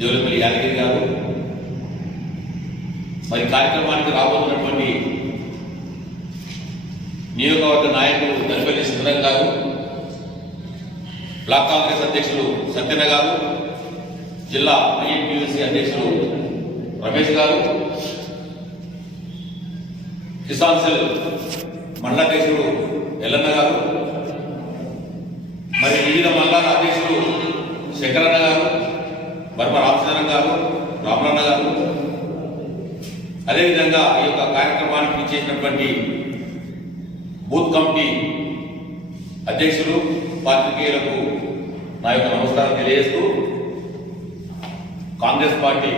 దేవులపల్లి యాదగిరి గారు, మరి కార్యక్రమానికి రాబోతున్నటువంటి నియోజకవర్గ నాయకులు దళపల్లి సుందరం గారు, బ్లాక్ కాంగ్రెస్ అధ్యక్షులు సత్యన గారు, జిల్లా ఐఎన్టీయూసీ అధ్యక్షులు రమేష్ గారు, కిసాన్ సెల్ మండలాధ్యక్షుడు ఎల్లన్న గారు, మరి వివిధ మండలాల అధ్యక్షులు శంకరన్న గారు, బర్మ రామచంద్రన్ గారు, రామరన్న గారు, అదేవిధంగా ఈ యొక్క కార్యక్రమానికి ఇచ్చేసినటువంటి బూత్ కమిటీ అధ్యక్షులు పాత్రికేయులకు నా యొక్క నమస్కారం తెలియజేస్తూ, కాంగ్రెస్ పార్టీ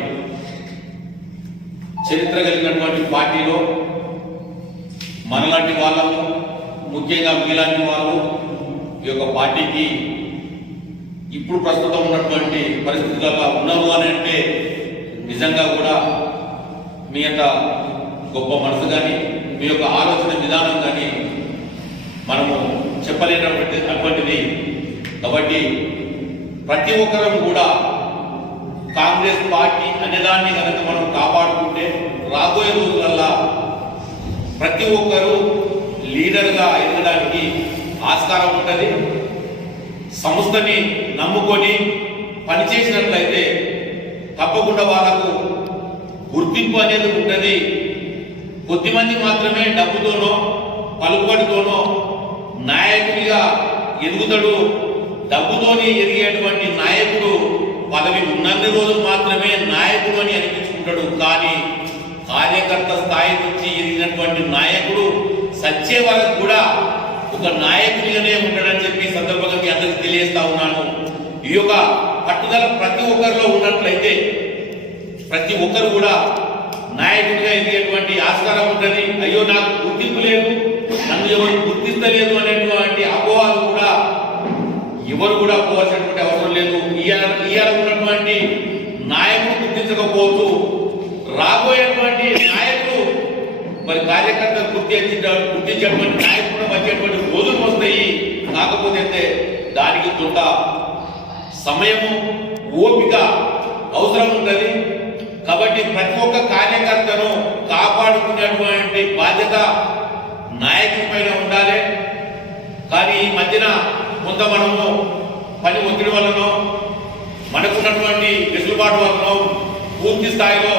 చరిత్ర కలిగినటువంటి పార్టీలో మనలాంటి వాళ్ళము, ముఖ్యంగా మీలాంటి వాళ్ళు ఈ యొక్క పార్టీకి ఇప్పుడు ప్రస్తుతం ఉన్నటువంటి పరిస్థితులలో ఉన్నాము అని అంటే నిజంగా కూడా మీ యొక్క గొప్ప మనసు కానీ మీ యొక్క ఆలోచన విధానం కానీ మనము చెప్పలేనటువంటిది. కాబట్టి ప్రతి ఒక్కరం కూడా కాంగ్రెస్ పార్టీ అనేదాన్ని కనుక మనం కాపాడుకుంటే రాబోయే రోజులల్లా ప్రతి ఒక్కరూ లీడర్గా ఎదగడానికి ఆస్కారం ఉంటుంది. సంస్థని నమ్ముకొని పనిచేసినట్లయితే తప్పకుండా వాళ్ళకు గుర్తింపు అనేది ఉంటుంది. కొద్దిమంది మాత్రమే డబ్బుతోనో పలుకుబడితోనో నాయకుడిగా ఎదుగుతాడు. డబ్బుతోని ఎదిగేటువంటి నాయకుడు పదవి ఉన్నన్ని రోజులు మాత్రమే నాయకుడు అని అనిపించుకుంటాడు. కానీ కార్యకర్త స్థాయి నుంచి ఎదిగినటువంటి నాయకుడు సచ్చే వరకు కూడా ఒక నాయకుడిగానే ఉంటాడని చెప్పి సందర్భంగా మీ అందరికీ తెలియజేస్తా ఉన్నాను. ఈ యొక్క పట్టుదల ప్రతి ఒక్కరిలో ఉన్నట్లయితే ప్రతి ఒక్కరు కూడా నాయకుడిగా ఎదిగేటువంటి ఆస్కారం ఉంటుంది. అయ్యో నాకు గుర్తింపు లేదు, నన్ను ఎవరు గుర్తిస్తలేదు అనేటువంటి అపోహలు కూడా ఎవరు కూడా పోవాల్సినటువంటి అవసరం లేదు. ఇవాళ ఉన్నటువంటి నాయకుడు గుర్తించకపోవచ్చు, రాబోయేటువంటి నాయకుడు మరి కార్యకర్త గుర్తించేటువంటి నాయకుడు వచ్చేటువంటి రోజులు వస్తాయి. కాకపోతే దానికి కొంత సమయము ఓపిక అవసరం ఉంటుంది. కాబట్టి ప్రతి ఒక్క కార్యకర్తను కాపాడుకునేటువంటి బాధ్యత నాయకుడి పైన ఉండాలి. కానీ ఈ మధ్యన కొంత మనము పని ఒత్తిడి వలన మనకున్నటువంటి వెసులుబాటు వలన పూర్తి స్థాయిలో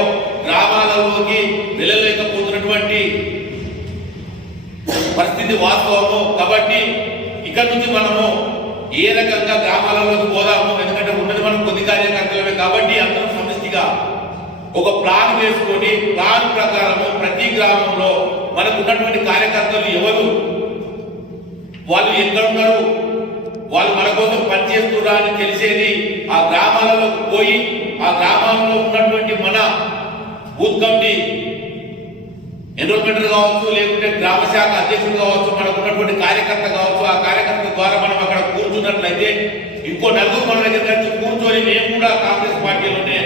గ్రామాలలోకి వెళ్ళలేకపోతున్నటువంటి పరిస్థితి వాస్తవము. కాబట్టి ఇక్కడ నుంచి మనము ఏ రకంగా గ్రామాలలోకి పోదాము, ఎందుకంటే ఉన్నది మనం కొద్ది కార్యకర్తలమే. కాబట్టి అందరం సమిష్టిగా ఒక ప్లాన్ వేసుకొని ప్లాన్ ప్రకారము ప్రతి గ్రామంలో మనకు ఉన్నటువంటి కార్యకర్తలు ఎవరు, వాళ్ళు ఎక్కడున్నారు, వాళ్ళు మన కోసం పనిచేస్తున్నా అని తెలిసేది ఆ గ్రామాలలోకి పోయి ఆ గ్రామాల్లో ఉన్నటువంటి మన బూత్ కమిటీ ఎన్రోల్మెంట్ కావచ్చు, లేకుంటే గ్రామ శాఖ అధ్యక్షుడు కావచ్చు, మనకు ఉన్నటువంటి కార్యకర్త కావచ్చు, ఆ కార్యకర్త ద్వారా మనం అక్కడ కూర్చున్నట్లయితే ఇంకో నలుగురు మన దగ్గర కలిసి కూర్చొని మేము కూడా కాంగ్రెస్ పార్టీలోనే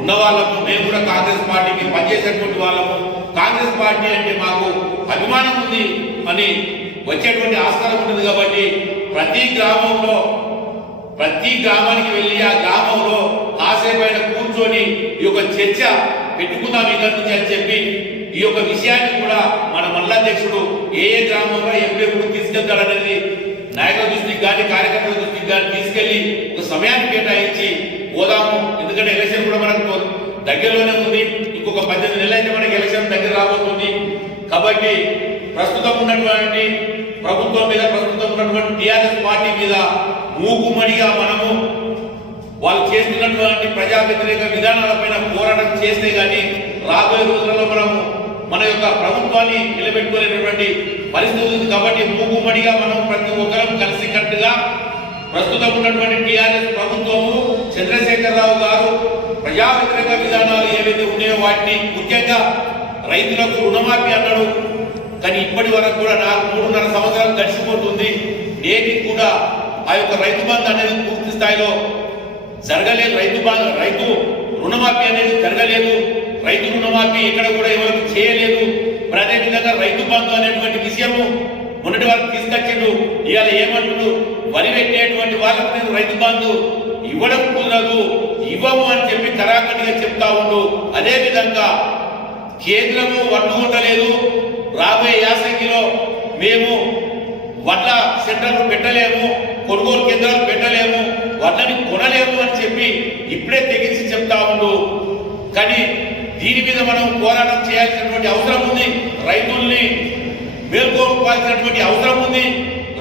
ఉన్న వాళ్ళము, మేము కూడా కాంగ్రెస్ పార్టీకి పనిచేసేటువంటి వాళ్ళము, కాంగ్రెస్ పార్టీ అంటే మాకు అభిమానం ఉంది అని వచ్చేటువంటి ఆస్కారం ఉంటుంది. కాబట్టి ప్రతి గ్రామంలో ప్రతి గ్రామానికి వెళ్ళి ఆ గ్రామంలో కాసేపైన కూర్చొని ఈ యొక్క చర్చ పెట్టుకుందాం ఇక్కడ నుంచి అని చెప్పి ఈ యొక్క విషయాన్ని కూడా మన మండలాధ్యక్షుడు ఏ గ్రామంలో ఎప్పుడు తీసుకెళ్తాడనేది నాయకుల దృష్టికి కానీ కార్యకర్తల దృష్టికి కానీ తీసుకెళ్లి ఒక సమయాన్ని కేటాయించి పోదాము. ఎందుకంటే ఎలక్షన్ కూడా మనకు దగ్గరలోనే ఉంది. ఇంకొక 18 నెలలు అయితే మనకి ఎలక్షన్ దగ్గర రాబోతుంది. కాబట్టి ప్రస్తుతం ఉన్నటువంటి ప్రభుత్వం మీద, ప్రస్తుతం ఉన్నటువంటి టీఆర్ఎస్ పార్టీ మీద మూకుమ్మడిగా మనము వాళ్ళు చేస్తున్నటువంటి ప్రజా వ్యతిరేక విధానాలపైన పోరాటం చేస్తే గానీ రాబోయే రోజులలో మనము మన యొక్క ప్రభుత్వాన్ని నిలబెట్టుకునేటటువంటి పరిస్థితి ఉంది. కాబట్టి మూకుమ్మడిగా మనం ప్రతి ఒక్కరం కలిసికట్టుగా ప్రస్తుతం ఉన్నటువంటి టీఆర్ఎస్ ప్రభుత్వము, చంద్రశేఖరరావు గారు ప్రజా వ్యతిరేక విధానాలు ఏవైతే ఉన్నాయో వాటిని, ముఖ్యంగా రైతులకు రుణమాఫీ అన్నాడు. కానీ ఇప్పటి వరకు కూడా 3.5 సంవత్సరాలు గడిచిపోతుంది. నేటికి కూడా ఆ యొక్క రైతు బంధు అనేది పూర్తి స్థాయిలో జరగలేదు. రైతు రుణమాఫీ అనేది జరగలేదు. రైతు రుణమాఫీ ఎక్కడ కూడా ఎవరికి చేయలేదు. అదేవిధంగా రైతు బంధు అనేటువంటి విషయము మొన్నటి వరకు తీసుకొచ్చిండు. ఇవాళ ఏమంటుడు, వరి పెట్టేటువంటి వాళ్ళకు నేను రైతు బంధు ఇవ్వడం కుదరదు, ఇవ్వము అని చెప్పి కరాఖండిగా చెప్తా ఉండు. అదే విధంగా కేంద్రము వడ్లు కొట్టలేదు, రాబోయే యాసంగిలో మేము వడ్ల సెంటర్లు పెట్టలేము, కొనుగోలు కేంద్రాలు పెట్టలేము, వడ్లని కొనలేము అని చెప్పి ఇప్పుడే తెగించి చెప్తా ఉండు. కానీ దీని మీద మనం పోరాటం చేయాల్సినటువంటి అవసరం ఉంది, రైతుల్ని మేల్కోవాల్సినటువంటి అవసరం ఉంది,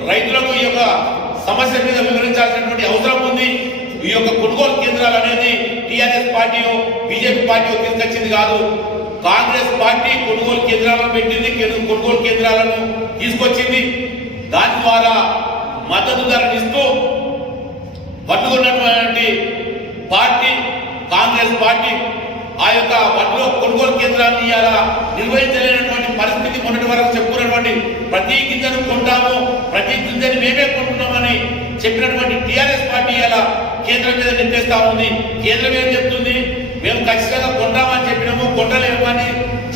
రైతులకు ఈ యొక్క సమస్య మీద వివరించాల్సినటువంటి అవసరం ఉంది. ఈ యొక్క కొనుగోలు కేంద్రాలు అనేది టీఆర్ఎస్ పార్టీయో బీజేపీ పార్టీయో తీసుకొచ్చింది కాదు, కాంగ్రెస్ పార్టీ కొనుగోలు కేంద్రాలను పెట్టింది, కొనుగోలు కేంద్రాలను తీసుకొచ్చింది. దాని ద్వారా మద్దతు ధరనిస్తూ పట్టుకున్నటువంటి పార్టీ కాంగ్రెస్ పార్టీ. ఆ యొక్క వడ్లు కొనుగోలు కేంద్రాలను ఇవాళ నిర్వహించలేనటువంటి పరిస్థితి మొన్నటి వరకు చెప్పుకున్నటువంటి ప్రతి గింజను కొంటాము, ప్రతి గింజని మేమే కొంటున్నామని చెప్పినటువంటి టీఆర్ఎస్ పార్టీ ఇలా కేంద్రం మీద నిర్ణయిస్తా ఉంది. కేంద్రం ఏం చెప్తుంది, మేము ఖచ్చితంగా కొంటామని చెప్పినాము, కొంటలేము అని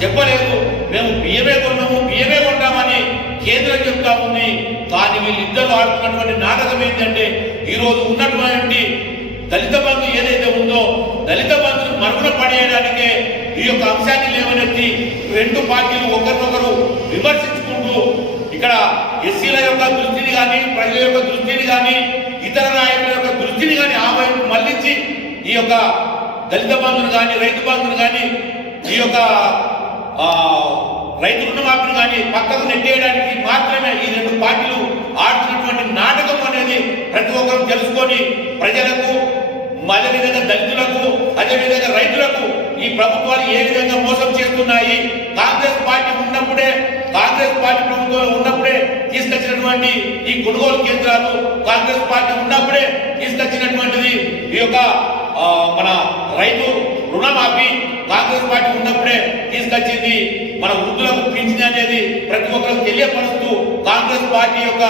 చెప్పలేదు. మేము బియ్యమే కొన్నాము, బియ్యమే కొంటామని కేంద్రం చెప్తా ఉంది. కానీ వీళ్ళిద్దరూ ఆడుతున్నటువంటి నాటకం ఏంటంటే ఈరోజు ఉన్నటువంటి దళిత బంధు ఏదైతే ఉందో దళిత బంధును మరుగున పడేయడానికే ఈ యొక్క అంశాన్ని లేవనెత్తి రెండు పార్టీలు ఒకరినొకరు విమర్శించుకుంటూ ఇక్కడ ఎస్సీల యొక్క దృష్టిని కానీ ప్రజల యొక్క దృష్టిని కానీ ఇతర నాయకుల యొక్క దృష్టిని కానీ ఆ వైపు మళ్లించి ఈ యొక్క దళిత బంధును కానీ రైతు బంధును కానీ ఈ యొక్క రైతు రుణమాఫీని కానీ పక్కకు నెట్టేయడానికి మాత్రమే ఈ రెండు పార్టీలు ఆడుతున్నటువంటి నాటకం అనేది ప్రతి ఒక్కరు తెలుసుకొని ప్రజలకు, అదేవిధంగా దళితులకు, అదేవిధంగా రైతులకు ఈ ప్రభుత్వాలు ఏ విధంగా మోసం చేస్తున్నాయి. కాంగ్రెస్ పార్టీ ఉన్నప్పుడే, కాంగ్రెస్ పార్టీ ప్రభుత్వంలో ఉన్నప్పుడే తీసుకొచ్చినటువంటి ఈ కొనుగోలు కేంద్రాలు, కాంగ్రెస్ పార్టీ ఉన్నప్పుడే తీసుకొచ్చినటువంటిది ఈ యొక్క మన రైతు రుణమాఫీ, కాంగ్రెస్ పార్టీ ఉన్నప్పుడే తీసుకొచ్చింది మన వృద్ధులకు పింఛన్ అనేది ప్రతి ఒక్కరికి తెలియపరుస్తూ కాంగ్రెస్ పార్టీ యొక్క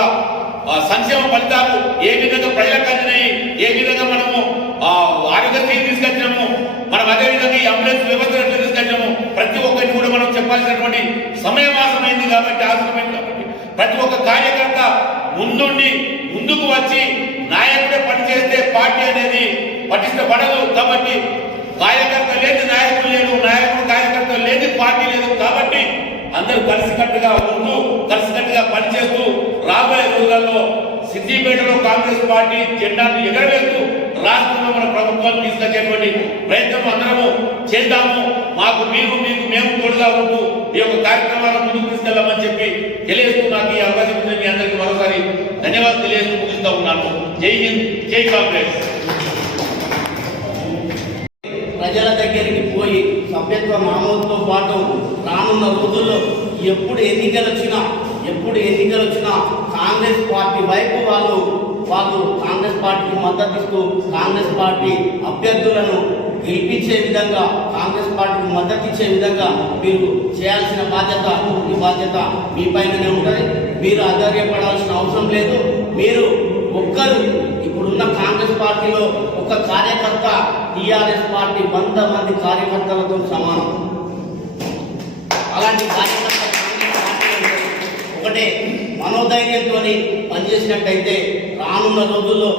సంక్షేమ ఫలితాలు ఏ విధంగా ప్రజలకు అందినాయి, ఏ విధంగా మనము ఆరోగ్యశ్రీ తీసుకొచ్చినాము, మనం అదేవిధంగా ఈ అంబులెన్స్ వ్యవస్థ తీసుకొచ్చాము, ప్రతి ఒక్కరిని కూడా మనం చెప్పాల్సినటువంటి సమయమాసమైంది కాబట్టి ఆసనమైంది కాబట్టి ప్రతి ఒక్క కార్యకర్త ముందుకు వచ్చి నాయకుడే పనిచేస్తే పార్టీ అనేది పటిష్టపడదు. కాబట్టి కార్యకర్త లేని నాయకుడు లేడు, నాయకుడు కార్యకర్త లేని పార్టీ లేదు. కాబట్టి అందరూ కలిసికట్టుగా ఉంటూ కలిసికట్టుగా పనిచేస్తూ రాబోయే రోజులలో సిద్దిపేటలో కాంగ్రెస్ పార్టీ జెండాను ఎగరవేస్తూ రాష్ట్రంలో మన ప్రభుత్వాన్ని తీసుకొచ్చేటువంటి ప్రయత్నం అందరము చేద్దాము. మాకు మీకు మేము తోడుగా ఉంటూ ఈ యొక్క కార్యక్రమాలను ముందుకు తీసుకెళ్లామని చెప్పి తెలియజేస్తూ నాకు ఈ అవకాశం ఇచ్చిన మీ అందరికీ మరోసారి ధన్యవాదాలు తెలియజేస్తూ ముగిస్తూ ఉన్నాను. జై హింద్, జై కాంగ్రెస్. ప్రజల దగ్గరికి పోయి సభ్యత్వ నామోదుతో పాటు రానున్న రోజుల్లో ఎప్పుడు ఎన్నికలు వచ్చినా కాంగ్రెస్ పార్టీ వైపు వాళ్ళు కాంగ్రెస్ పార్టీకి మద్దతు ఇస్తూ కాంగ్రెస్ పార్టీ అభ్యర్థులను గెలిపించే విధంగా, కాంగ్రెస్ పార్టీకి మద్దతు ఇచ్చే విధంగా మీరు చేయాల్సిన బాధ్యత మీ పైననే ఉంటుంది. మీరు ఆధార్యపడాల్సిన అవసరం లేదు. మీరు ఒక్కరు ఇప్పుడున్న కాంగ్రెస్ పార్టీలో ఒక కార్యకర్త టీఆర్ఎస్ పార్టీ 100 మంది కార్యకర్తలతో సమానం. అలాంటి కార్యకర్త ఒకటే మనోధైర్యంతో పనిచేసినట్టయితే రానున్న రోజుల్లో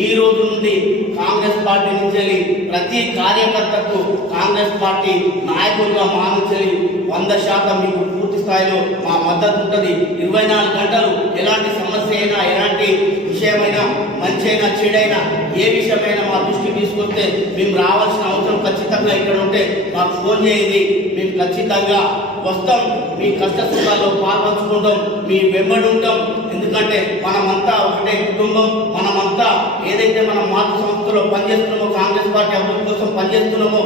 ఈ రోజు నుండి కాంగ్రెస్ పార్టీ నుంచి ప్రతి కార్యకర్తకు కాంగ్రెస్ పార్టీ నాయకులుగా మానించి 100% మీకు పూర్తి స్థాయిలో మా మద్దతు ఉంటుంది. 24 గంటలు ఎలాంటి సమస్య అయినా, ఎలాంటి విషయమైనా, మంచి అయినా చెడైనా, ఏ విషయమైనా మా దృష్టికి తీసుకొస్తే మేము రావాల్సిన అవసరం ఖచ్చితంగా ఇక్కడ ఉంటే మాకు ఫోన్ చేయండి. మేము ఖచ్చితంగా వస్తాం, మీ కష్ట సుఖాల్లో పాల్పంచుకుంటాం, మీ వెంబడి ఉంటాం. ఎందుకంటే మనమంతా ఒకటే కుటుంబం. మనమంతా ఏదైతే మనం మాతృ సంస్థలో పనిచేస్తున్నామో, కాంగ్రెస్ పార్టీ అభివృద్ధి కోసం పనిచేస్తున్నామో,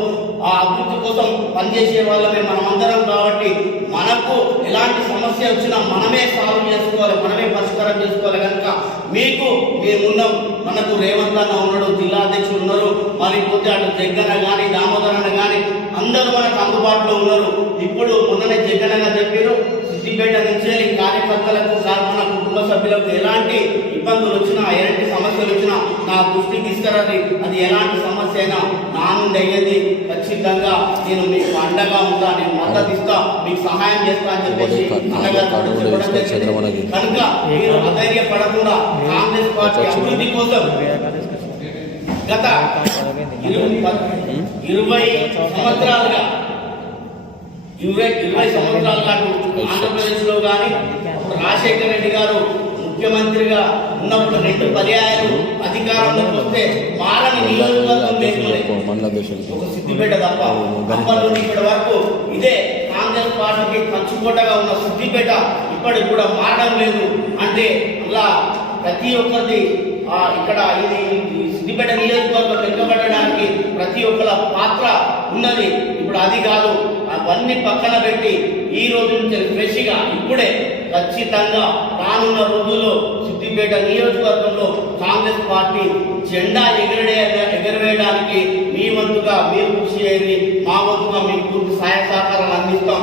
ఆ అభివృద్ధి కోసం పనిచేసే వాళ్ళమే మనం అందరం. కాబట్టి మనకు ఎలాంటి సమస్య వచ్చినా మనమే సాల్వ్ చేసుకోవాలి, మనమే పరిష్కారం చేసుకోవాలి. కనుక మీకు మేమున్నాం. మనకు రేవంత్ అన్న ఉన్నాడు, జిల్లా అధ్యక్షులు ఉన్నారు, మరిపోతే అటు జగ్గన్న కానీ దామోదరన్న కానీ అందరూ మనకు అందుబాటులో ఉన్నారు. ఇప్పుడు మొన్ననే జగ్గన్న చెప్పారు, సిద్దిపేట నుంచి కార్యకర్తలకు మన కుటుంబ సభ్యులకు ఎలాంటి ఇబ్బందులు వచ్చినా, ఎలాంటి సమస్యలు వచ్చినా నా దృష్టికి తీసుకురండి. అది ఎలాంటి సమస్య అయినా నా నుండి అయ్యేది. ఖచ్చితంగా నేను మీకు అండగా ఉంటా, నేను మద్దతు ఇస్తా, మీకు సహాయం చేస్తా అని చెప్పేసి కనుక మీరు అధైర్యపడకుండా కాంగ్రెస్ పార్టీ అభివృద్ధి కోసం గత 20 సంవత్సరాలుగా ఆంధ్రప్రదేశ్లో కానీ రాజశేఖర రెడ్డి గారు ముఖ్యమంత్రిగా ఉన్నప్పుడు 2 పర్యాయాలు అధికారంలోకి వస్తే మారని నియోజకవర్గం లేదు ఒక సిద్దిపేట తప్ప. అప్పటి నుండి ఇప్పటి వరకు ఇదే కాంగ్రెస్ పార్టీకి కంచుకోటగా ఉన్న సిద్దిపేట ఇప్పటికి కూడా మారడం లేదు. అంటే అలా ప్రతి ఒక్కరిది ఇక్కడ ఇది సిద్దిపేట నియోజకవర్గం వెనుకబడడానికి ప్రతి ఒక్కల పాత్ర ఉన్నది. ఇప్పుడు అది కాదు, అవన్నీ పక్కన పెట్టి ఈ రోజు నుంచి ఫ్రెష్గా ఇప్పుడే ఖచ్చితంగా రానున్న రోజుల్లో సిద్దిపేట నియోజకవర్గంలో కాంగ్రెస్ పార్టీ జెండా ఎగరవేయడానికి మీ వంతుగా మీరు కృషి చేయండి, మా వంతుగా మీకు పూర్తి సహాయ సహకారాలు అందిస్తాం.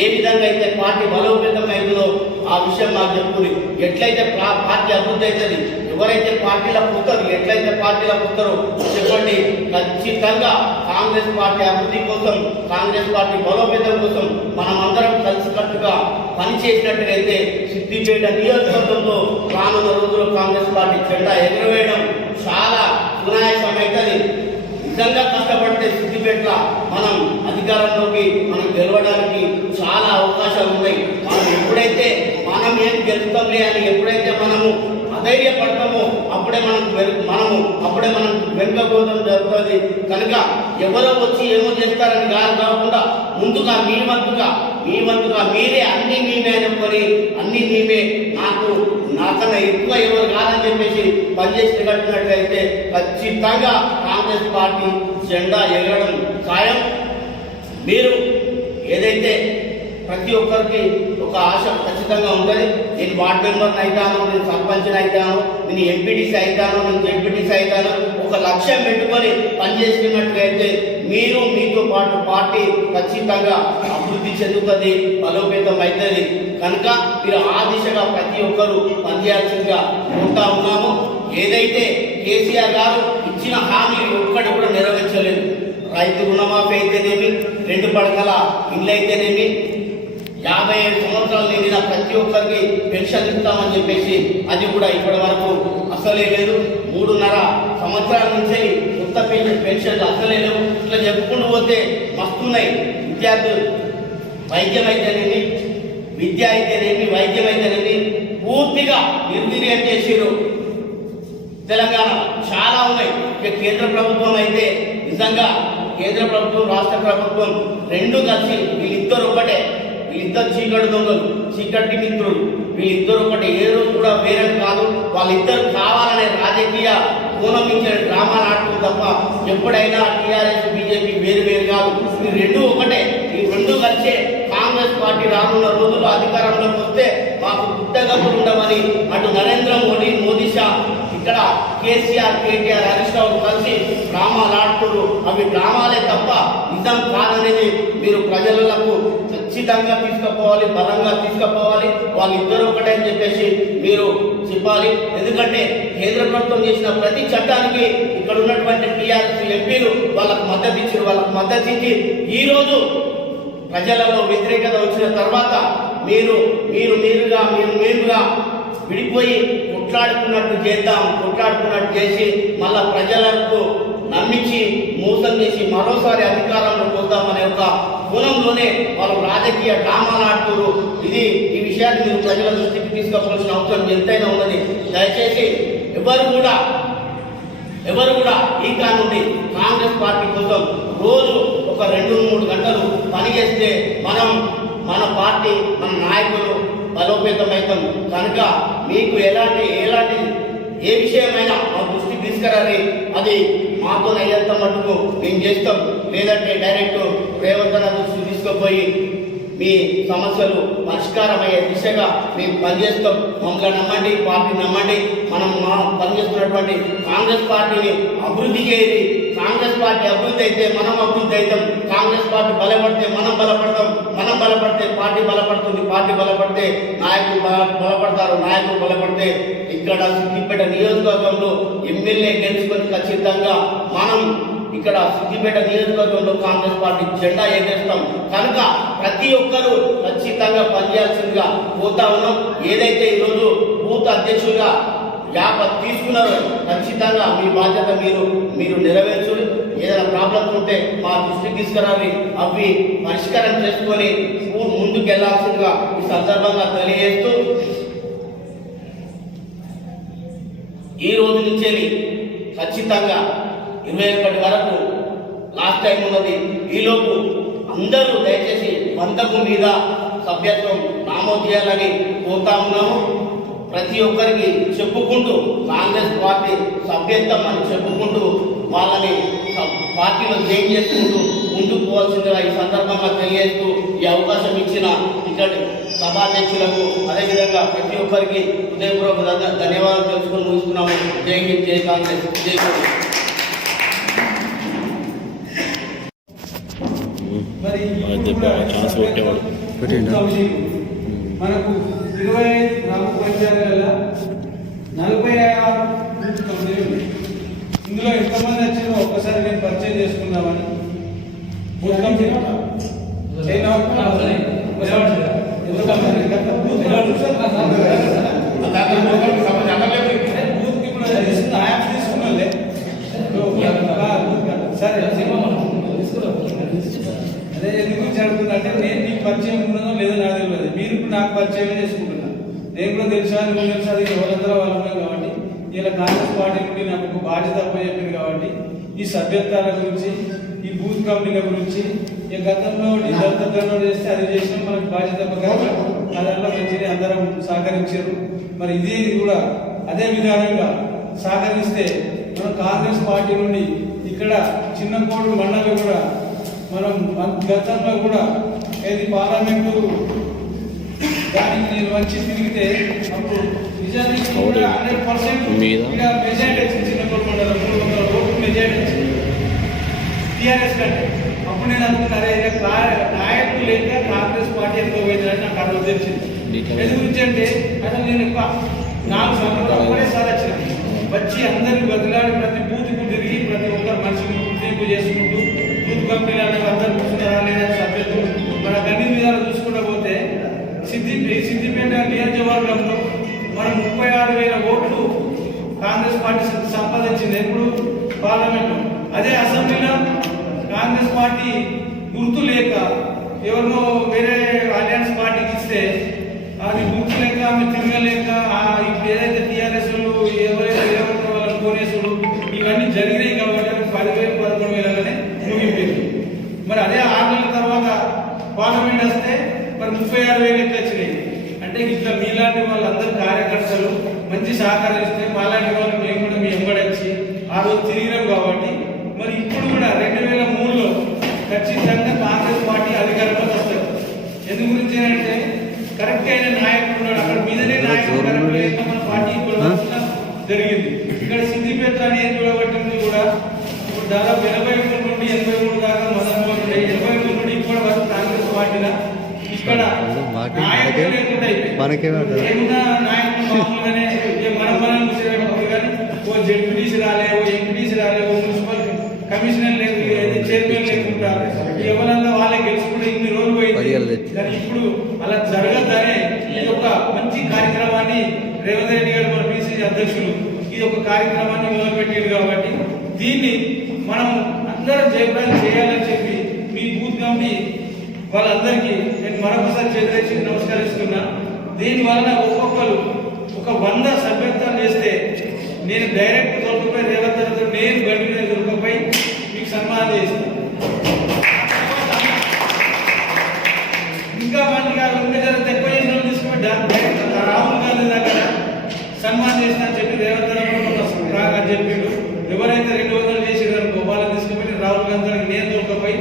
ఏ విధంగా అయితే పార్టీ బలోపేతం అవుతుందో ఆ విషయం నాకు చెప్పుకుని, ఎట్లయితే పార్టీ అభివృద్ధి అవుతుంది, ఎవరైతే పార్టీలకు వస్తారు, ఎట్లయితే పార్టీలకు వస్తారో చెప్పండి. ఖచ్చితంగా కాంగ్రెస్ పార్టీ అభివృద్ధి కోసం, కాంగ్రెస్ పార్టీ బలోపేతం కోసం మనం అందరం కలిసికట్టుగా పనిచేసినట్టుగైతే సిద్దిపేట నియోజకవర్గంలో రానున్న రోజుల్లో కాంగ్రెస్ పార్టీ జెండా ఎగరవేయడం చాలా సునాయాసమైతుంది. నిజంగా కష్టపడితే సిద్దిపేటలో మనం అధికారంలోకి మనం గెలవడానికి చాలా అవకాశాలు ఉన్నాయి. మనం ఎప్పుడైతే మనం ఏం గెలుస్తాంలే అని ఎప్పుడైతే మనము అధైర్యపడతామో అప్పుడే మనం వెనుకపోవడం జరుగుతుంది. కనుక ఎవరో వచ్చి ఏమో చేస్తారని కాకుండా ముందుగా మీ వంతుగా మీరే అన్ని మేమే అనుకొని అన్ని మేమే నాకన్నా ఎక్కువ ఎవరు కాదని చెప్పేసి పనిచేసి కట్టినట్లయితే ఖచ్చితంగా కాంగ్రెస్ పార్టీ జెండా ఎగరడం ఖాయం. మీరు ఏదైతే ప్రతి ఒక్కరికి ఒక ఆశ ఖచ్చితంగా ఉంటుంది. నేను వార్డ్ మెంబర్ని అవుతాను, నేను సర్పంచ్ని అవుతాను, నేను ఎంపీటీసీ అవుతాను, నేను జెడ్పీటీసీ అవుతాను, ఒక లక్ష్యం పెట్టుకొని పనిచేసుకున్నట్లయితే మీరు మీతో పాటు పార్టీ ఖచ్చితంగా అభివృద్ధి చెందుతుంది, బలోపేతం అవుతుంది. కనుక మీరు ఆ దిశగా ప్రతి ఒక్కరూ పనిచేయాల్సిందిగా కోరుతా ఉన్నాము. ఏదైతే కేసీఆర్ గారు ఇచ్చిన హామీలు ఒక్కటి కూడా నెరవేర్చలేదు. రైతు రుణమాఫీ అయితేనేమి, 2 పడకల ఇల్లు అయితేనేమి, 57 సంవత్సరాలు నిండిన ప్రతి ఒక్కరికి పెన్షన్ ఇస్తామని చెప్పేసి అది కూడా ఇప్పటి వరకు అసలే లేదు. 3.5 సంవత్సరాల నుంచి కొత్త పెన్షన్లు అసలే లేవు. ఇట్లా చెప్పుకుంటూ పోతే మస్తున్నాయి. విద్యార్థులు వైద్యం అయితేనేమి, విద్య అయితేనేమి, వైద్యం అయితేనేమి పూర్తిగా నిర్వీర్యం చేసిరు. తెలంగాణ చాలా ఉన్నాయి. కేంద్ర ప్రభుత్వం అయితే నిజంగా కేంద్ర ప్రభుత్వం, రాష్ట్ర ప్రభుత్వం 2 కలిసి వీళ్ళిద్దరు ఒకటే. వీళ్ళిద్దరు చీకటి దొంగలు, చీకటి మిత్రులు, వీళ్ళిద్దరు ఒకటి. ఏ రోజు కూడా వేరే కాదు. వాళ్ళిద్దరు కావాలనే రాజకీయ కోణం ఇచ్చే డ్రామాలు ఆడుతుంది తప్ప ఎప్పుడైనా టీఆర్ఎస్ బీజేపీ వేరు కాదు. ఈ 2 ఒకటే. ఈ 2 కలిసే కాంగ్రెస్ పార్టీ రానున్న రోజుల్లో అధికారంలోకి వస్తే మాకు పుట్టగతులు ఉండమని అటు నరేంద్ర మోదీ షా, ఇక్కడ కేసీఆర్, కేటీఆర్, హరీష్ రావు కలిసి డ్రామాలు ఆడుతున్నారు. అవి డ్రామాలే తప్ప నిజం కాదనేది మీరు ప్రజలకు ఖచ్చితంగా తీసుకుపోవాలి, బలంగా తీసుకుపోవాలి. వాళ్ళిద్దరూ ఒకటే అని చెప్పేసి మీరు చెప్పాలి. ఎందుకంటే కేంద్ర ప్రభుత్వం చేసిన ప్రతి చట్టానికి ఇక్కడ ఉన్నటువంటి టీఆర్ఎస్ ఎంపీలు వాళ్ళకు మద్దతు ఇచ్చి ఈ రోజు ప్రజలలో వ్యతిరేకత వచ్చిన తర్వాత మీరుగా విడిపోయి కొట్లాడుకున్నట్టు చేసి మళ్ళా ప్రజలకు నమ్మించి మోసం చేసి మరోసారి అధికారంలోకి వద్దామనే ఒక కోణంలోనే వాళ్ళు రాజకీయ డ్రామాలు ఆడుతున్నారు. ఈ విషయాన్ని మీరు ప్రజల దృష్టికి తీసుకోవాల్సిన అవసరం ఎంతైనా ఉన్నది. దయచేసి ఎవరు కూడా ఈ నుండి కాంగ్రెస్ పార్టీ కోసం రోజు ఒక 2-3 గంటలు పనిచేస్తే మన పార్టీ, మన నాయకులు బలోపేతమవుతాం. కనుక మీకు ఏ విషయమైనా మా దృష్టికి తీసుకురాలి. అది మాతో అయ్యేంత మటుకు మేము చేస్తాం. లేదంటే డైరెక్ట్ రేవంత్ అన్న దృష్టికి తీసుకుపోయి మీ సమస్యలు పరిష్కారమయ్యే దిశగా మేము పనిచేస్తాం. మమ్మల్ని నమ్మండి, పార్టీ నమ్మండి. మనం పనిచేస్తున్నటువంటి కాంగ్రెస్ పార్టీని అభివృద్ధి చేయాలి. కాంగ్రెస్ పార్టీ అభివృద్ధి అయితే మనం అభివృద్ధి అవుతాం. కాంగ్రెస్ పార్టీ బలపడితే మనం బలపడతాం. మనం బలపడితే పార్టీ బలపడుతుంది. పార్టీ బలపడితే నాయకులు బలపడతారు. నాయకులు బలపడితే ఇక్కడ సిద్దిపేట నియోజకవర్గంలో ఎమ్మెల్యే గెలుచుకొని ఖచ్చితంగా మనం ఇక్కడ సిద్దిపేట నియోజకవర్గంలో కాంగ్రెస్ పార్టీ జెండా ఎగరేస్తాం. కనుక ప్రతి ఒక్కరూ ఖచ్చితంగా పనిచేయాల్సిందిగా కోరుతా ఉన్నాం. ఏదైతే ఈరోజు బూత్ అధ్యక్షుడిగా తీసుకున్నారో ఖచ్చితంగా మీ బాధ్యత మీరు నెరవేర్చుడు. ఏదైనా ప్రాబ్లమ్స్ ఉంటే మా దృష్టికి తీసుకురావి అవి పరిష్కారం చేసుకొని ముందుకు వెళ్లాల్సిందిగా ఈ సందర్భంగా తెలియజేస్తూ, ఈ రోజు నుంచి ఖచ్చితంగా 21 వరకు లాస్ట్ టైం ఉన్నది. ఈలోపు అందరూ దయచేసి 100కు మీద సభ్యత్వం నమోదు చేయాలని కోరుతా ఉన్నాము. ప్రతి ఒక్కరికి చెప్పుకుంటూ కాంగ్రెస్ పార్టీ సభ్యత్వం అని చెప్పుకుంటూ వాళ్ళని పార్టీలో జాయిన్ చేసుకుంటూ ముందుకు పోవాల్సిందిగా ఈ సందర్భంగా తెలియజేస్తూ ఈ అవకాశం ఇచ్చిన ఇక్కడి సభాధ్యక్షులకు అదేవిధంగా ప్రతి ఒక్కరికి హృదయపూర్వక ధన్యవాదాలు తెలుసుకొని ముగిస్తున్నాము. జై హింద్, జై కాంగ్రెస్, జై మోదీ. మనకు 25 గ్రామ పంచాయతీల 46 బూత్ కమిటీలు ఉన్నాయి. ఇందులో ఎంతమంది వచ్చిందో ఒక్కసారి నేను పరిచయం చేసుకుందామని. బూత్ కమిటీ అదే ఎందుకు గురించి అడుగుతుందంటే, నేను నీకు పరిచయం ఉన్నదో లేదో నాకు తెలియదు, మీరు ఇప్పుడు నాకు పరిచయం చేసుకుంటున్నా. నేను కూడా తెలుసా నువ్వు తెలుసా, అది ఎవరందరూ వాళ్ళు ఉన్నాం కాబట్టి ఇలా కాంగ్రెస్ పార్టీ నుండి నాకు ఒక బాధ్యత అప్పచెప్పింది కాబట్టి ఈ సభ్యత్వాల గురించి, ఈ బూత్ కమిటీల గురించి, ఈ గతంలో దళితంలో చేస్తే అది చేసినా మనకు బాధ్యత అదల్లో మంచిది అందరం సహకరించారు. మరి ఇది కూడా అదే విధానంగా సహకరిస్తే మనం కాంగ్రెస్ పార్టీ నుండి ఇక్కడ చిన్నకోడు మండలి కూడా మనం గతంలో కూడా ఏది పార్లమెంటు దానికి నేను వచ్చి తిరిగితే అప్పుడు నిజానికి 100% మెజార్టీ వచ్చింది. చిన్నకోడు మండలం 300 ఓట్లు మెజార్టీ వచ్చింది టీఆర్ఎస్ కంటే. అప్పుడు నేను అనుకున్నారే నాయకులు లేక కాంగ్రెస్ పార్టీ ఎక్కువ పోయిందని నాకు అర్థం తెలిసింది. ఎందుకు గురించి అంటే అసలు నేను ఎక్కువ 4 సంవత్సరాలు ఒకటేసారి వచ్చిన వచ్చి అందరినీ బదిలాడి ప్రతి బూత్కు తిరిగి ప్రతి ఒక్కరు మనిషిని గుర్తింపు చేసుకుంటూ బూత్ కమిటీలు అందరూ కూర్చున్నారా లేదా సభ్యత్వం మన గణి మీద చూసుకుంటూ పోతే సిద్దిపేట నియోజకవర్గంలో మనం 36,000 ఓట్లు కాంగ్రెస్ పార్టీ సంపాదించింది ఎప్పుడు పార్లమెంట్లో. అదే అసెంబ్లీలో కాంగ్రెస్ పార్టీ గుర్తు లేక ఎవరినో వేరే అలయన్స్ పార్టీకి ఇస్తే అది గుర్తు లేక ఆమె తిరగలేక ఇప్పుడు ఏదైతే టీఆర్ఎస్ ఎవరైతే వాళ్ళని కోనేసుడు ఇవన్నీ జరిగినాయి కాబట్టి 10,000 11,000 ముగిపోయింది. మరి అదే 6 నెలల తర్వాత పార్లమెంట్ వస్తే మరి 36,000 ఎట్లా వచ్చినాయి అంటే ఇట్లా మీలాంటి వాళ్ళందరూ కార్యకర్తలు మంచి సహకారం ఇస్తే మాలాంటి వాళ్ళు మేము కూడా మీ ఎంబడొచ్చి ఆ రోజు తిరిగినాం కాబట్టి మరి ఇప్పుడు కూడా 2003లో ఖచ్చితంగా కాంగ్రెస్ పార్టీ అధికారంలోకి వస్తారు. ఎందు గురించి అంటే కరెక్ట్ అయిన నాయకుడు ఉన్నాడు అక్కడ మీదనే నాయకుడు మన పార్టీ జరిగింది. ఇక్కడ సిద్దిపేట అనేది చూడబట్టింది కూడా ఇప్పుడు దాదాపు 81 నుండి 83 దాకా మొదలు 83 నుండి ఇప్పటి వరకు కాంగ్రెస్ పార్టీలో ఇక్కడ నాయకులు లేకుండా ఏమున్నా నాయకులు మామూలుగానే మనం కానీ ఓ జడ్పీటీసీ రాలే, ఓ ఎంపీటీసీ రాలే, ఓ మున్సిపల్ కమిషనర్ లేదు, చైర్మన్ లేకుండా ఎవరన్నా వాళ్ళే గెలుచుకుంటే ఇన్ని రోజులు పోయింది. కానీ ఇప్పుడు అలా జరగద్దనే ఇది ఒక మంచి కార్యక్రమాన్ని రేవంత్ రెడ్డి గారు మన పిసిసి అధ్యక్షులు ఇది ఒక కార్యక్రమాన్ని మొదలుపెట్టారు కాబట్టి దీన్ని మనం అందరం జయప్రదం చేయాలని చెప్పి మీ బూత్ కమిటీ వాళ్ళందరికీ నేను మరొకసారి చేతులెత్తి నమస్కరిస్తున్నా. దీనివల్ల ఒక్కొక్కరు ఒక 100 సభ్యత్వాలు చేస్తే నేను డైరెక్ట్ దొరకపోయి రేవంత్ రెడ్డితో నేను గడ్డి మీద దొరకపోయి మీకు సన్మానం చేస్తాను. ఇంకా మంచిగా ఎక్కువ చేసిన తీసుకుని రాహుల్ గాంధీ దగ్గర సన్మానం చేస్తా అని చెప్పి రేవంత్ రెడ్డి చెప్పిండు. ఎవరైతే 200 చేసేదారు వాళ్ళని తీసుకుపోయి రాహుల్ గాంధీ నేను దొరకపోయి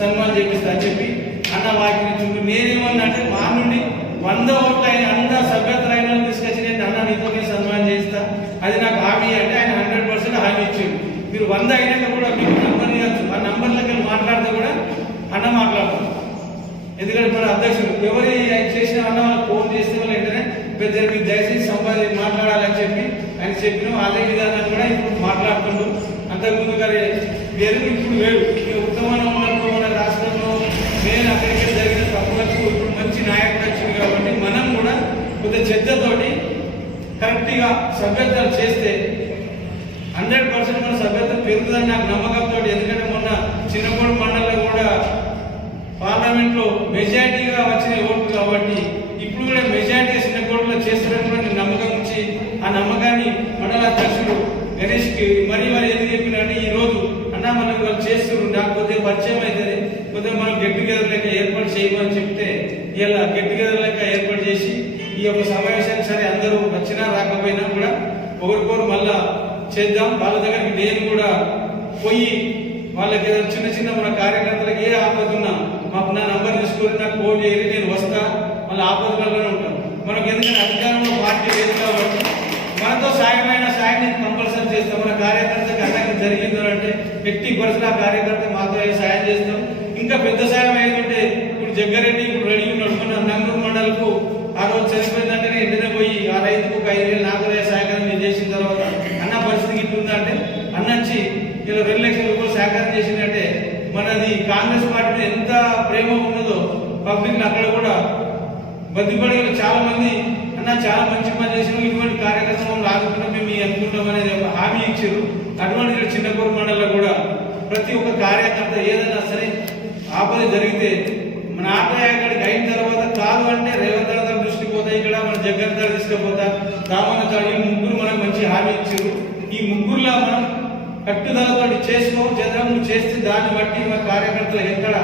సన్మానం చేపిస్తా అని చెప్పి అన్న వాకి నేనేమన్నా అంటే మా నుండి 100 ఓట్లు అయిన 100 సభ్యత్వం అయిన తీసుకొచ్చి నేను అన్న నీతో సన్మానం చేస్తా అది నాకు హామీ అంటే ఆయన 100% హామీ ఇచ్చింది. మీరు 100 అయినాక కూడా మీకు నంబర్ ఇవ్వచ్చు, ఆ నంబర్లకి మాట్లాడితే కూడా అన్న మాట్లాడతాం. ఎందుకంటే మన అధ్యక్షుడు ఎవరు చేసిన అన్న వాళ్ళు ఫోన్ చేస్తే వాళ్ళు వెంటనే పెద్ద మీరు దయచేసి మాట్లాడాలని చెప్పి ఆయన చెప్పినాం. అదే విధానం కూడా ఇప్పుడు మాట్లాడుతుండ్రు. అంతకుముందు గారి వేరు ఇప్పుడు వేరు ఉత్తమమైన మన రాష్ట్రంలో నేను అక్కడికి జరిగిన తప్పులకు ఇప్పుడు మంచి నాయకుడు వచ్చింది కాబట్టి మనం కూడా కొద్దిగా చెత్తతోటి కరెక్ట్గా విడిగా సభ్యత్వాలు చేస్తే 100% మన సభ్యత్వం పెరుగుతుందని నాకు నమ్మకంతో. ఎందుకంటే మొన్న చిన్నకోడు మండలంలో కూడా పార్లమెంట్లో మెజార్టీగా వచ్చిన ఓట్లు కాబట్టి ఇప్పుడు కూడా మెజార్టీ చిన్నకోడులో చేస్తారని కూడా నేను నమ్మకం ఉంచి ఆ నమ్మకాన్ని మండల అధ్యక్షుడు గణేష్కి మరీ ఎందుకు చెప్పినంటే ఈ రోజు అన్నా మనం వాళ్ళు చేస్తున్నారు నాకు కొద్దిగా పరిచయం అవుతుంది, కొద్దిగా మనం గెట్ టుగెదర్ లెక్క ఏర్పాటు చేయమని చెప్తే ఇలా గెట్ టుగెదర్ లెక్క ఏర్పాటు చేసి ఈ యొక్క సమావేశానికి సరే అందరూ వచ్చినా రాకపోయినా కూడా ఒకరికొకరు మళ్ళా చేద్దాం. వాళ్ళ దగ్గరికి నేను కూడా పోయి వాళ్ళకి ఏదో చిన్న మన కార్యకర్తలకు ఏ ఆపదున్నా మాకు నా నంబర్ తీసుకొని నాకు ఫోన్ చేయాలి, నేను వస్తా, మళ్ళీ ఆపదలలోనే ఉంటాం. మనకు ఎందుకంటే అధికారంలో పార్టీ లేదు కాబట్టి మనతో సాయమైన సాయాన్ని కంపల్సరీ చేస్తాం. మన కార్యకర్తకి అన్యాయం జరిగిందో అంటే వ్యక్తి పరిస్థితి ఆ కార్యకర్త మాతో సాయం చేస్తాం. ఇంకా పెద్ద సాయం ఏంటంటే ఇప్పుడు జగ్గారెడ్డి ఇప్పుడు రెడీ ఉన్నాడు. మన నంగూరు మండలకు ఆ రోజు చనిపోయిందంటే వెంటనే పోయి ఆ రైతుకు 5,000 నాగరాయ సహకారం నేను చేసిన తర్వాత అన్న పరిస్థితి ఇట్లుందంటే అన్నచ్చి ఇలా 2 లక్షల రూపాయలు సహకారం చేసిందంటే మనది కాంగ్రెస్ పార్టీ ఎంత ప్రేమ ఉన్నదో పబ్లిక్ అక్కడ కూడా బద్దిపడిన చాలా మంది అన్న చాలా మంచి పని చేసిన ఇటువంటి కార్యక్రమం ఆదుకున్నాం మేము అనుకుంటాం అనేది హామీ ఇచ్చారు. అటువంటి చిన్నపూర్ మండలంలో కూడా ప్రతి ఒక్క కార్యకర్త ఏదైనా సరే ఆపద జరిగితే మన ఆటయాక్కడికి అయిన తర్వాత కాదు అంటే రేవంత్ రెడ్డి దృష్టికి పోతాయి, ఇక్కడ మన జగన్ గారు తీసుకుపోతా రామన్న ఈ ముగ్గురు మనకు మంచి హామీ ఇచ్చారు. ఈ ముగ్గురులో మనం కట్టుదలతో చేసుకో చంద్రం చేస్తే దాన్ని బట్టి మన కార్యకర్తలు ఎక్కడ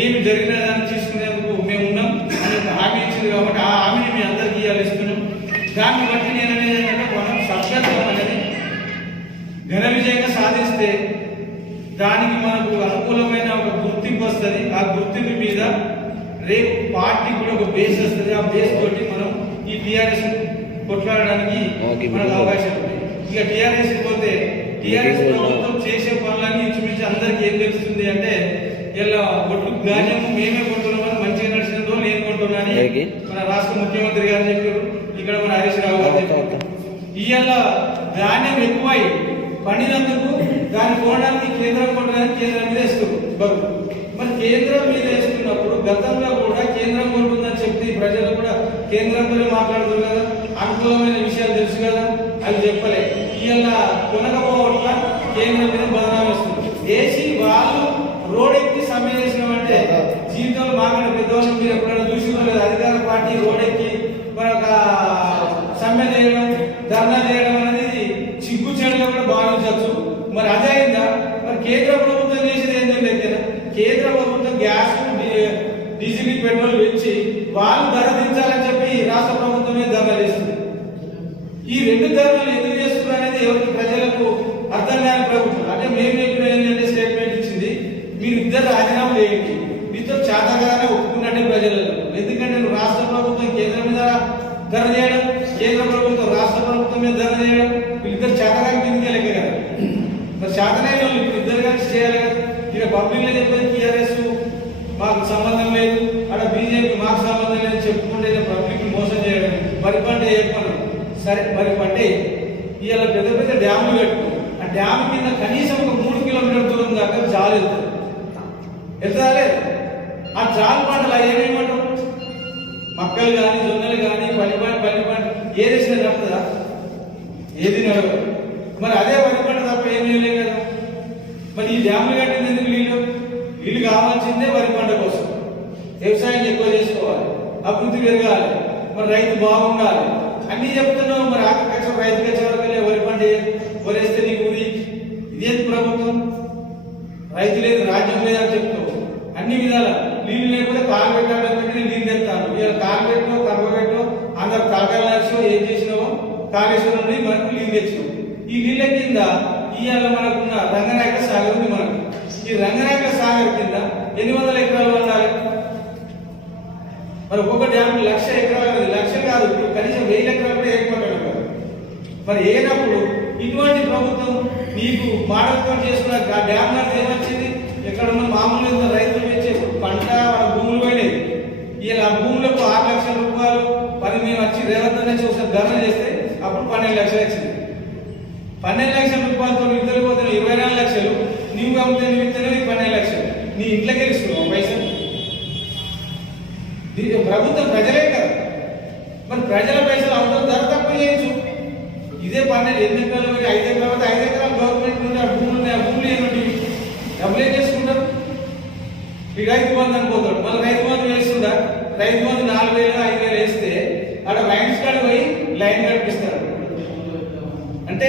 ఏమి జరిగినా దాన్ని తీసుకునేందుకు మేము ఉన్నాం అని హామీ ఇచ్చింది కాబట్టి ఆ హామీని మీ అందరికీ ఇస్తున్నాం. దాన్ని బట్టి నేను అనేది ఏంటంటే మనం సభ్యత్వం అనేది ఘన విజయంగా సాధిస్తే దానికి మనకు అనుకూలమైన ఒక గుర్తింపు వస్తుంది. ఆ గుర్తింపు మీద రేపు పార్టీ కూడా ఒక బేస్ వస్తుంది. ఆ బేస్ తోటి మనం ఈ టీఆర్ఎస్ కొట్లాడడానికి మనకు అవకాశం ఉంది. ఇక టీఆర్ఎస్ పోతే టీఆర్ఎస్ ప్రభుత్వం చేసే పనులన్నీ ఇంచుమించి అందరికి ఏం తెలుస్తుంది అంటే ఇలా ఒట్టు ధాన్యము మేమే కొంటున్నామని మంచిగా నడిచిన రోజు నేను కొంటున్నాను మన రాష్ట్ర ముఖ్యమంత్రి గారు చెప్పారు, ఇక్కడ మన హరీష్ రావు గారు చెప్పారు. ఇవాళ ధాన్యం ఎక్కువై పండినందుకు దాన్ని కొనడానికి కేంద్రం కొనడానికి కేంద్రం మీద వేస్తున్నారు. మరి కేంద్రం మీద వేస్తున్నప్పుడు గతంలో కూడా కేంద్రం కొంటుందని చెప్పి ప్రజలు కూడా కేంద్రంతోనే మాట్లాడుతున్నారు కదా, అనుకూలమైన విషయాలు తెలుసు కదా, అది చెప్పలే. ఇవాళ కొనకపోవట్ల కేంద్రం మీద బదనాం వస్తుంది. వేసి వాళ్ళు రోడ్ ఎక్కి సమ్మె చేసినామంటే జీవితంలో మాకంటే పెద్దవాళ్ళు మీరు ఎప్పుడైనా చూసినా లేదు. అధికార పార్టీ రోడ్ ఎక్కి మరొక సమ్మె చేయడం ధర్నా చేయడం అనేది చిక్కు చెడుగా కూడా భావించవచ్చు. మరి అదే అయిందా? మరి కేంద్ర ప్రభుత్వం చేసేది ఏంటంటే లేదు, కేంద్ర ప్రభుత్వం గ్యాస్ డీజిల్ పెట్రోల్ పెంచి వాళ్ళు ధర దించాలని చెప్పి రాష్ట్ర ప్రభుత్వమే ధర్నా చేస్తుంది. ఈ 2 ధరలు ఎందుకు చేస్తున్నారు అనేది ఎవరికి ప్రజలకు అర్థం కాని ప్రభుత్వం. అంటే మేము చెప్పిన ఏంటంటే స్టేట్మెంట్ ఇచ్చింది, మీరు ఇద్దరు రాజీనామా చేయండి, మీతో చేతగానే ఒప్పుకున్నట్టే ప్రజలకు. ఎందుకంటే రాష్ట్ర ప్రభుత్వం కేంద్రం మీద ధర చేయడం, కేంద్ర ప్రభుత్వం రాష్ట్ర ప్రభుత్వం మీద ధర చేయడం, వీళ్ళిద్దరు చేతగాని కిందకే లెక్క కదా. మరి చేతనైన వాళ్ళు ఇప్పుడు ఇద్దరు కలిసి చేయాలి కదా. ఇక పబ్లిక్లో చెప్పేది టీఆర్ఎస్ మాకు సంబంధం లేదు, అక్కడ బీజేపీ మాకు సంబంధం లేదు చెప్పుకుంటే పబ్లిక్ మోసం చేయడం. వరి పంట చెప్పను సరే, వరి పంటే ఇవాళ పెద్ద పెద్ద డ్యాములు కట్టుకో, ఆ డ్యామ్ కింద కనీసం ఒక 3 కిలోమీటర్ల దూరం దాకా జాలు వెళ్తారే. ఆ జాలు పంటలు ఏమేమంటాం, మక్కలు కానీ జొన్నలు కానీ పల్లి పంట ఏదేసినా నడుతుందా? ఏది నడవదు. మరి అదే వరి పంట తప్ప ఏమీ లేదు కదా. మరి ఈ డ్యాములు కట్టింది ఎందుకు? నీళ్ళు కావాల్సిందే వరి పంట కోసం. వ్యవసాయం ఎక్కువ చేసుకోవాలి, అభివృద్ధి పెరగాలి, మరి రైతు బాగుండాలి అన్ని చెప్తున్నావు. మరి ఆఖరి రైతు కచ్చే వరి పంట వరేస్తే నీకు ఇదేంటి ప్రభుత్వం? రైతు లేదు రాజ్యం లేదని చెప్తావు. అన్ని విధాల నీళ్ళు లేకపోతే కాలు పెట్టాలంటే నీళ్ళు తెస్తాను. ఇవాళ కాలు పెట్టినో కర్మ పెట్టినో అందరు తలకాయలు నడిచినో ఏం చేసినావో కాళేశ్వరం నుండి మనకు నీళ్ళు తెచ్చినావు. ఈ నీళ్ళ కింద ఇవాళ మనకున్న రంగనాయక సాగర్ ఉంది. మనకు ఈ రంగనాయక సాగర్ కింద 800 ఎకరాలు ఉండాలి. మరి ఒక్కొక్క డ్యామ్ 1,00,000 ఎకరాలు అనేది 1,00,000 కాదు, ఇప్పుడు కనీసం 1000 ఎకరాలు కూడా ఏర్పడ్డాడు కదా. మరి ఏనప్పుడు ఇటువంటి ప్రభుత్వం నీకు మాడలతో చేసుకున్న డ్యామ్ నాకు ఏమొచ్చింది? ఎక్కడ ఉన్న మామూలు రైతులు పెంచే పంట భూములు పోయినాయి. ఇలా ఆ భూములకు 6 లక్షల రూపాయలు మరి మేము వచ్చి రేవంత్ నుంచి ఒకసారి ధర్నా చేస్తే అప్పుడు 12 లక్షలు వచ్చింది. 12 లక్షల రూపాయలతో ఇద్దరు పోతే 24 లక్షలు, నీవు అమ్మితే నువ్వు ఇస్తేనే 12 లక్షలు నీ ఇంట్లోకి వెళ్ళిస్తున్నావు పైసలు. ప్రభుత్వం ప్రజలే కదా, మరి ప్రజల పైసలు అవతల ధర తక్కువ చేయొచ్చు. రైతు బంధు అని పోతాడు. మళ్ళీ రైతు బంధు వేస్తుందా? రైతు బంధు 4,000 5,000 వేస్తే ఆడ మైన్స్ కాడ పోయి లైన్ కట్టిస్తారు. అంటే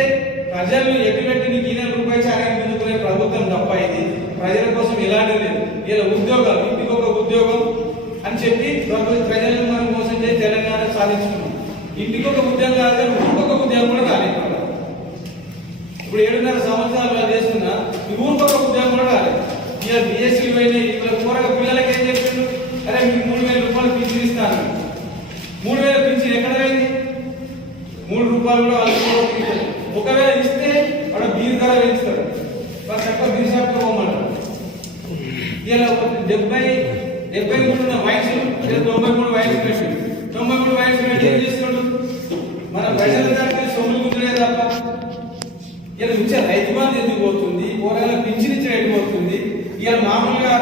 ప్రజలు ఎటువంటి నీకు 2 రూపాయలు చాలని ముందుకునే ప్రభుత్వం తప్ప ఇది ప్రజల కోసం ఎలాంటి లేదు. ఇలా ఉద్యోగాలు, ఇంటికి ఒక ఉద్యోగం అని చెప్పి ప్రజలను మనం మోసం చేసి తెలంగాణ సాధించుకున్నాం. ఇంటికి ఒక ఉద్యోగం కాదు, ఇంకొక ఉద్యోగం కూడా రాలేదు. ఇప్పుడు 7.5 సంవత్సరాలు వాళ్ళు చేస్తున్నా ఇంకొక ఉద్యోగం కూడా రాలేదు. ఇలా బిఎస్సీలు పోయినాయి. ఇక్కడ కూరగా పిల్లలకి ఏం చెప్పిండు? అరే మీకు 3,000 రూపాయలు పింఛన్ ఇస్తాను. 3,000 పింఛన్ ఎక్కడ పోయింది? 3 రూపాయలు కూడా వాళ్ళు ఒకవేళ ఇస్తే వాడు బీరు ధర పెంచుతాడు. వాడు తక్కువ బీర్ షాప్ పోమంటాడు. ఇలా 73 ఉన్న వయసులు 93 వయసు పెట్టి 93 వయసు పెట్టి ఏం చేస్తున్నాడు? మన ప్రజల దానికి సొమ్ములు కుదిరే తప్ప ఇలా ఉంచే రైతు బంధు ఎందుకు పోతుంది? కూరగాయల పింఛన్ ఇచ్చిన ఎటు పోతుంది? ఇలా మామూలుగా